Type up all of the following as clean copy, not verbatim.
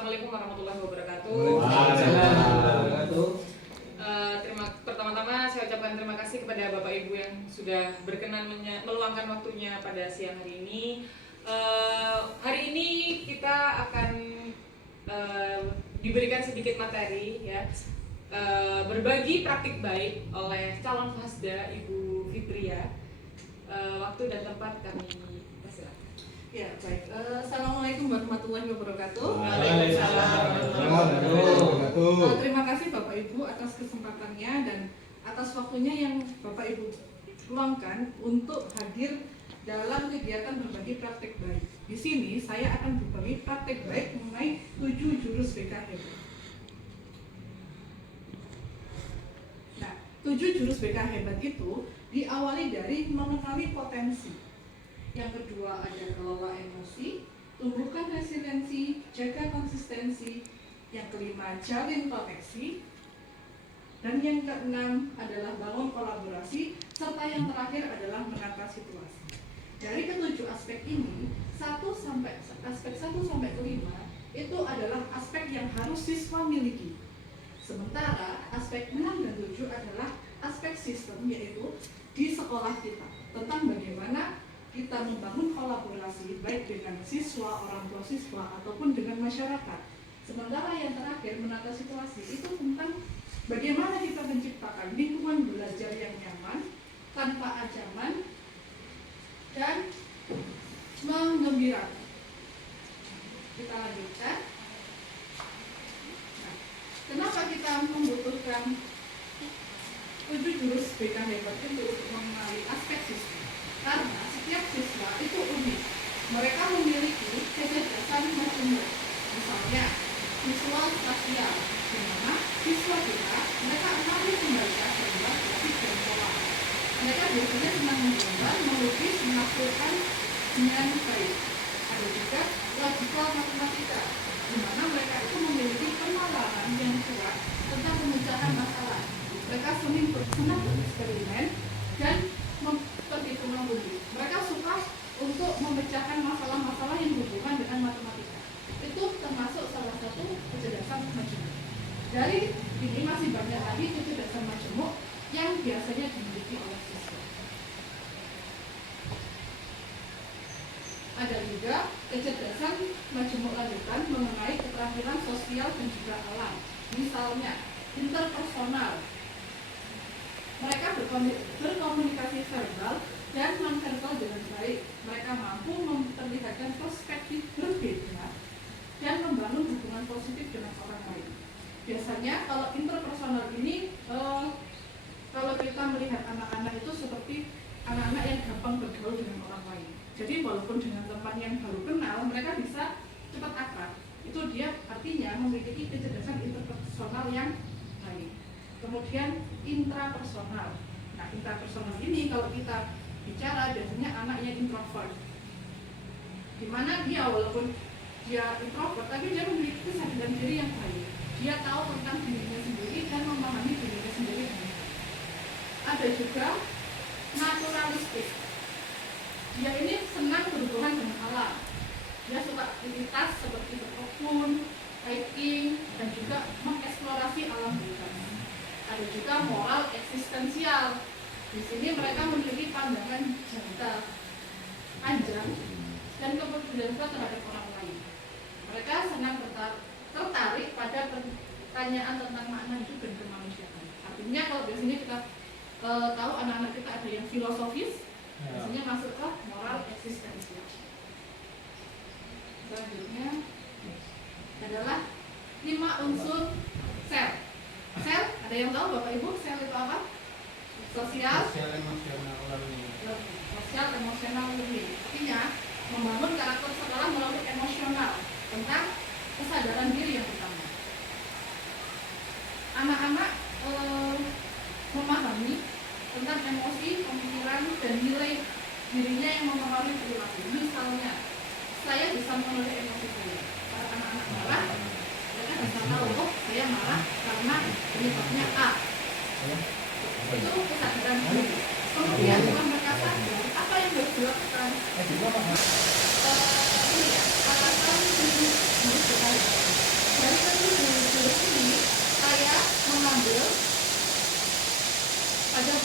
Assalamualaikum warahmatullahi wabarakatuh. Pertama-tama saya ucapkan terima kasih kepada Bapak Ibu yang sudah berkenan meluangkan waktunya pada siang hari ini. Hari ini kita akan diberikan sedikit materi ya, berbagi praktik baik oleh calon Fasda Ibu Fitria. Waktu dan tempat kami persilakan. Ya, baik. Assalamualaikum warahmatullahi wabarakatuh. Waalaikumsalam warahmatullahi wabarakatuh. Terima kasih Bapak Ibu atas kesempatannya dan atas waktunya yang Bapak Ibu luangkan untuk hadir dalam kegiatan berbagi praktik baik. Di sini saya akan berbagi praktik baik mengenai 7 jurus BK Hebat. Nah, 7 jurus BK Hebat itu diawali dari mengenali potensi. Yang kedua ada kelola emosi, tumbuhkan resiliensi, jaga konsistensi. Yang kelima jalin proteksi. Dan yang keenam adalah bangun kolaborasi, serta yang terakhir adalah menata situasi. Dari ketujuh aspek ini, aspek 1 sampai 5 itu adalah aspek yang harus siswa miliki. Sementara aspek 6 dan 7 adalah aspek sistem, yaitu di sekolah kita, tentang bagaimana kita membangun kolaborasi baik dengan siswa, orang tua siswa, ataupun dengan masyarakat. Sementara yang terakhir menata situasi itu tentang bagaimana kita menciptakan lingkungan belajar yang nyaman, tanpa ancaman, dan menggembirakan. Kita lanjutkan. Nah, kenapa kita membutuhkan 7 jurus BK Hebat itu untuk mengenali aspek siswa? Karena setiap siswa itu unik. Mereka memiliki kecerdasan macam-macam. Misalnya, visual spasial, di mana siswa kita mereka ahli membaca gambar, grafik, dan pola. Mereka biasanya senang menggambar, melukis, menafsirkan dengan baik. Ada juga logical matematika, di mana mereka itu memiliki penalaran yang kuat tentang pemecahan masalah. Mereka senang bereksperimen dan perhitungan bumi. Mereka suka untuk memecahkan masalah-masalah yang berhubungan dengan matematika. Itu termasuk salah satu kecerdasan majemuk. Dari ini masih banyak lagi kecerdasan majemuk yang biasanya dimiliki oleh siswa. Ada juga kecerdasan majemuk lanjutan mengenai keterampilan sosial dan juga alam. Misalnya interpersonal. Mereka berkomunikasi verbal dan non-verbal dengan baik. Mereka mampu memperlihatkan perspektif berbeda dan membangun hubungan positif dengan orang lain. Biasanya kalau interpersonal ini, kalau kita melihat anak-anak itu seperti anak-anak yang gampang bergaul dengan orang lain. Jadi walaupun dengan teman yang baru kenal, mereka bisa cepat akrab. Itu dia artinya memiliki kecerdasan interpersonal yang baik. Kemudian intrapersonal. Nah, intrapersonal ini kalau kita bicara biasanya anaknya introvert, dimana dia walaupun dia introvert tapi dia memiliki kesadaran diri yang baik. Dia tahu tentang dirinya sendiri dan memahami dirinya sendiri. Ada juga naturalistik. Dia ini senang berhubungan dengan alam. Dia suka aktivitas seperti berkebun, hiking, dan juga mengeksplorasi alam bebas. Ada juga moral eksistensial. Di sini mereka memiliki pandangan jantan, panjang, dan kepedulian terhadap orang lain. Mereka senang tertarik pada pertanyaan tentang makna hidup dan kemanusiaan. Artinya kalau biasanya kita tahu anak-anak kita ada yang filosofis, biasanya masuk ke moral eksistensial. Selanjutnya adalah 5 unsur sel. Sel, ada yang tahu Bapak Ibu sel itu apa? Sosial emosional learning. Artinya membangun karakter sekolah melalui emosional tentang kesadaran diri yang utama. Anak-anak memahami tentang emosi, pemikiran, dan nilai dirinya yang mempengaruhi perilaku. Misalnya, saya bisa mengelola emosi saya. Kalau anak-anak marah, mereka bisa tahu, oh saya marah karena penyebabnya A. Itu kesadaran diri. Kemudian setelah mereka sadar, apa yang harus dilakukan? Alasan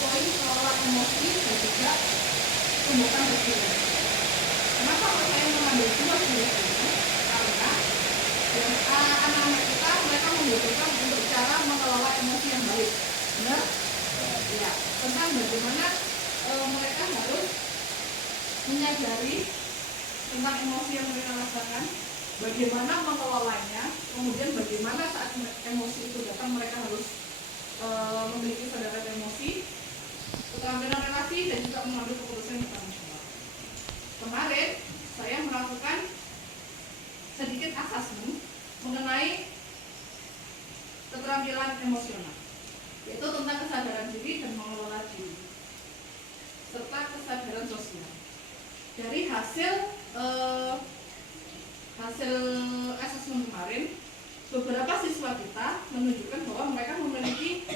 poin kelola emosi dan juga tumbuhkan resiliensi. Kenapa saya mengambil dua jurus ini? Karena anak-anak kita mereka membutuhkan untuk cara mengelola emosi yang baik. Benar? Ya, tentang bagaimana mereka harus menyadari tentang emosi yang mereka rasakan, bagaimana mengelolanya, kemudian bagaimana saat emosi itu datang mereka harus memiliki kesadaran emosi, keterampilan relasi, dan juga mengambil keputusan yang bertanggung jawab. Kemarin saya melakukan sedikit asesmen mengenai keterampilan emosional, yaitu tentang kesadaran diri dan mengelola diri, serta kesadaran sosial. Dari hasil asesmen kemarin, beberapa siswa kita menunjukkan bahwa mereka memiliki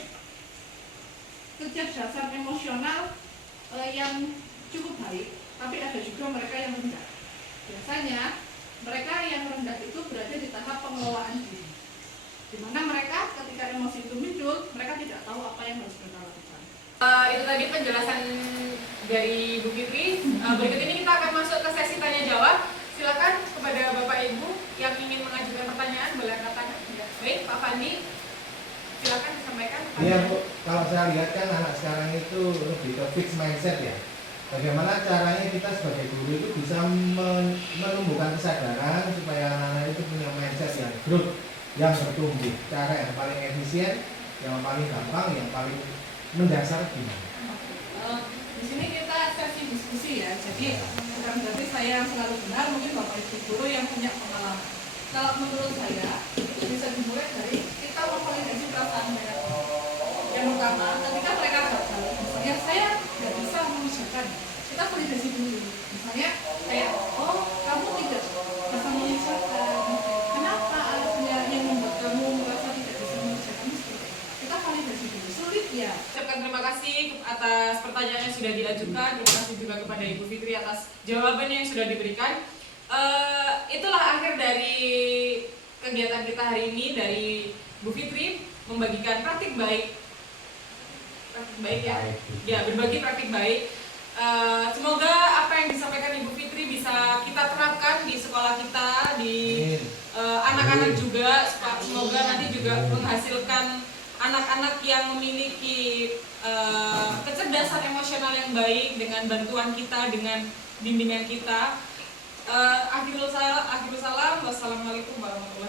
kecerdasan emosional yang cukup baik, tapi ada juga mereka yang rendah. Biasanya mereka yang rendah itu berada di tahap pengelolaan diri, di mana mereka ketika emosi itu muncul, mereka tidak tahu apa yang harus mereka lakukan. Itu tadi penjelasan dari Bu Fitri. Berikut ini kita akan masuk ke sesi tanya jawab. Silakan kepada Bapak Ibu yang ingin mengajukan pertanyaan boleh angkat tangan. Ya. Baik, Pak Fandi, silakan disampaikan. Iya Bu, kalau saya lihat kan anak sekarang itu lebih ke fixed mindset ya. Bagaimana caranya kita sebagai guru itu bisa menumbuhkan kesadaran supaya anak-anak itu punya mindset yang growth, yang bertumbuh. Cara yang paling efisien, yang paling gampang, yang paling mendasar gimana? Di sini kita sesi diskusi ya, jadi bukan berarti saya yang selalu benar, mungkin Bapak Ibu guru yang punya pengalaman. Kalau menurut saya, itu bisa dimulai dari kita memvalidasi perasaan mereka. Yang pertama, ketika mereka gagal, misalnya saya nggak bisa mengusahakan, kita validasi dulu. Misalnya kayak, oh kamu tidak bisa mengusahakan, kenapa alasannya yang membuat kamu merasa tidak bisa mengusahakan seperti itu? Kita validasi dulu. Sulit ya. Ucapkan terima kasih atas pertanyaan yang sudah diajukan. Terima kasih juga kepada Ibu Fitri atas jawabannya yang sudah diberikan. Itulah akhir dari kegiatan kita hari ini dari Bu Fitri membagikan praktik baik ya, ya berbagi praktik baik. Semoga apa yang disampaikan Ibu Fitri bisa kita terapkan di sekolah kita, di anak-anak juga. Semoga nanti juga menghasilkan anak-anak yang memiliki kecerdasan emosional yang baik dengan bantuan kita, dengan bimbingan kita. Akhirul salam, wassalamualaikum warahmatullahi wabarakatuh.